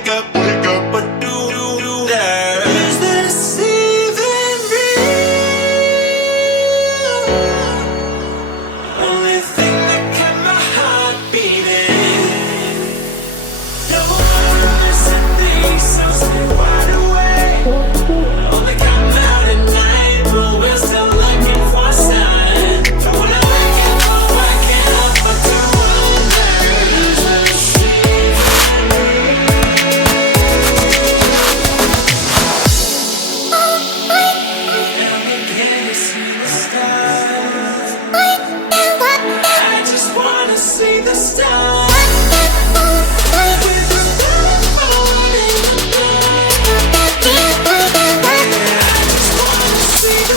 wake up, what do there? Is this even real? Only thing that kept my heart beating. No more missing things, so stay wide awake. Only come out at night, but we're still looking for a sign. When I wake up, waking up, I do wonder. Is this even see the stars. With the moon in the night. I just wanna see the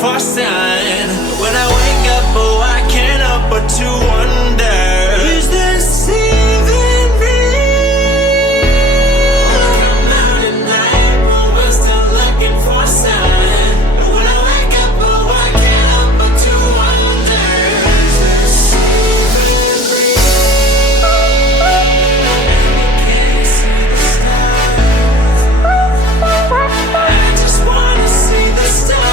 for sign. When I wake up, oh, I can't help but to wonder. Is this even real? Come out at night, but we're still looking for a sign. When I wake up, oh, I can't help but to wonder. Is this even real? Can you see the stars? I just wanna see the stars.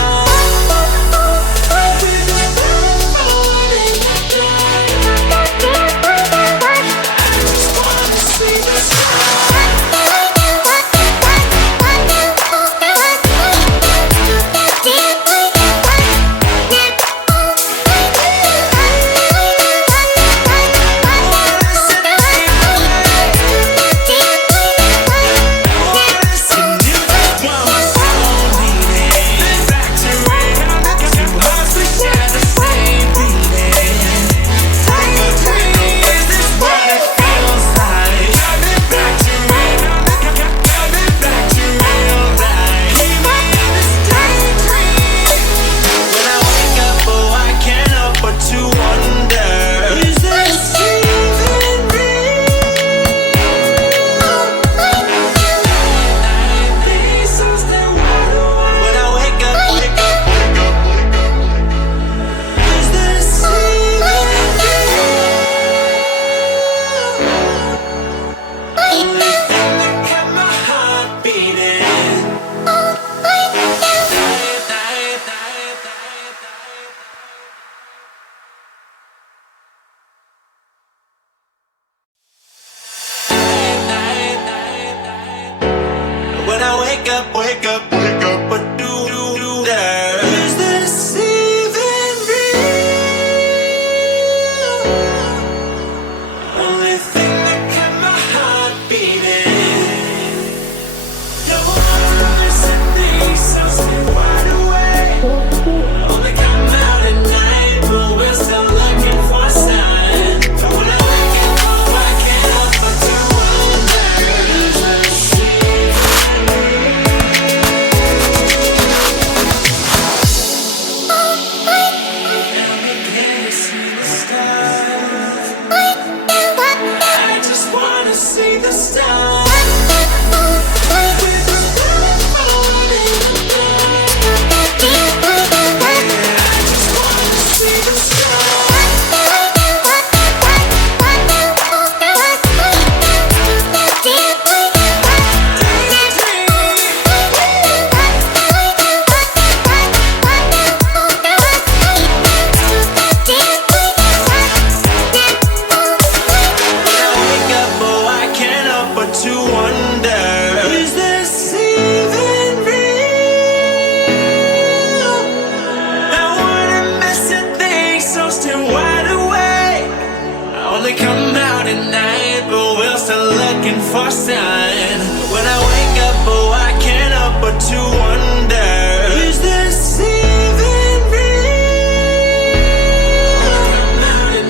Wake up, what do there? Is this even real? Only thing that kept my heart beating. No more missing things, so stay wide awake. Only come out at night, but we're still looking for a sign. When I wake up, oh, I can't help but to wonder. Is this even see the stars. With the moon in the night. I just wanna see the for sign. When I wake up, oh, I can't help but to wonder. Is this even real? Come out at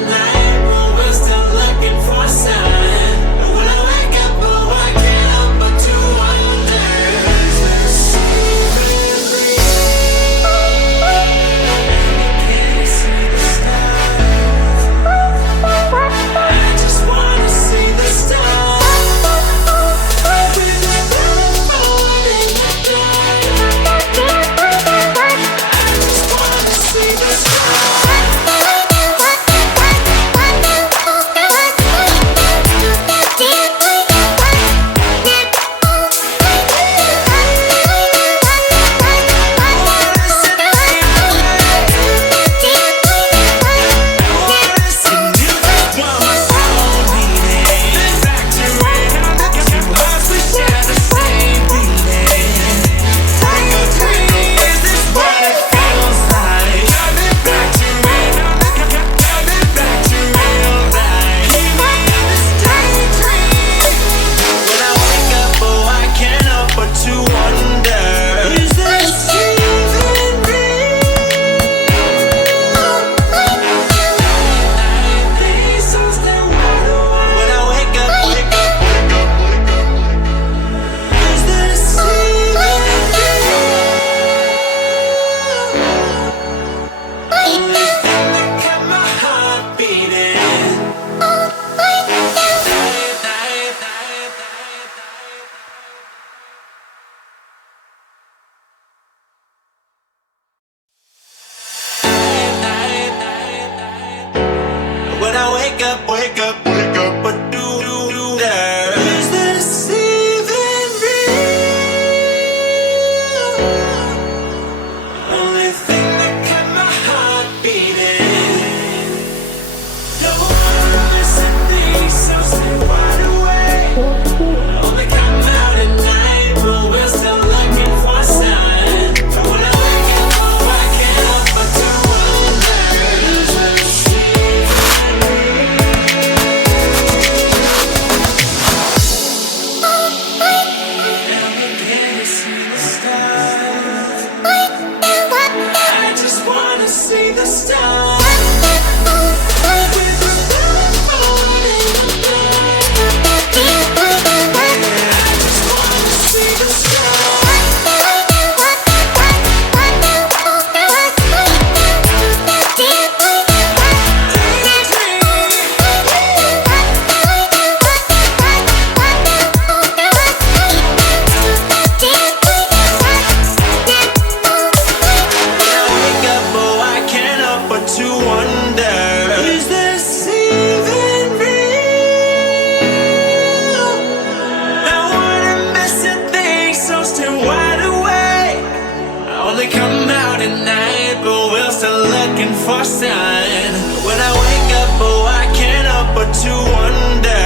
for a sign. When I wake up, oh, I can't help but to wonder,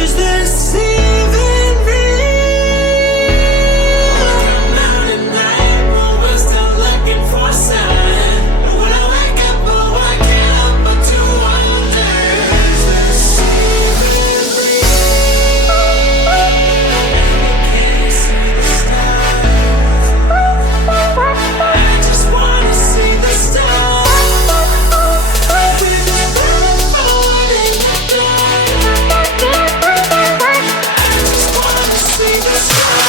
is this even real? Come out at night, but we're still looking for a sign. When I wake up, oh, I can't help but to wonder, is this even real? Can you see the stars? I just wanna see the stars. With the morning I just wanna see the stars.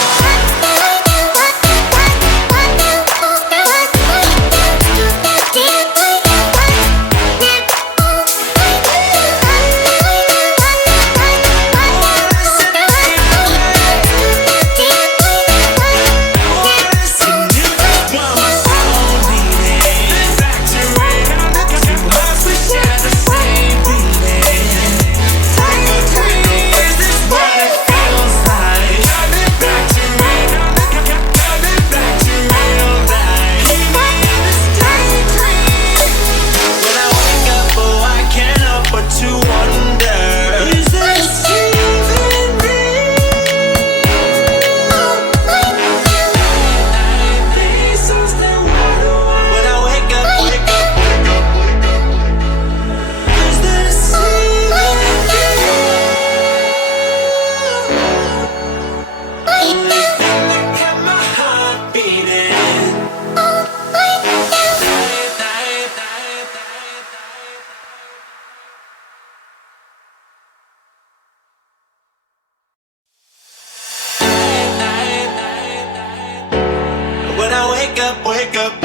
When I wake up,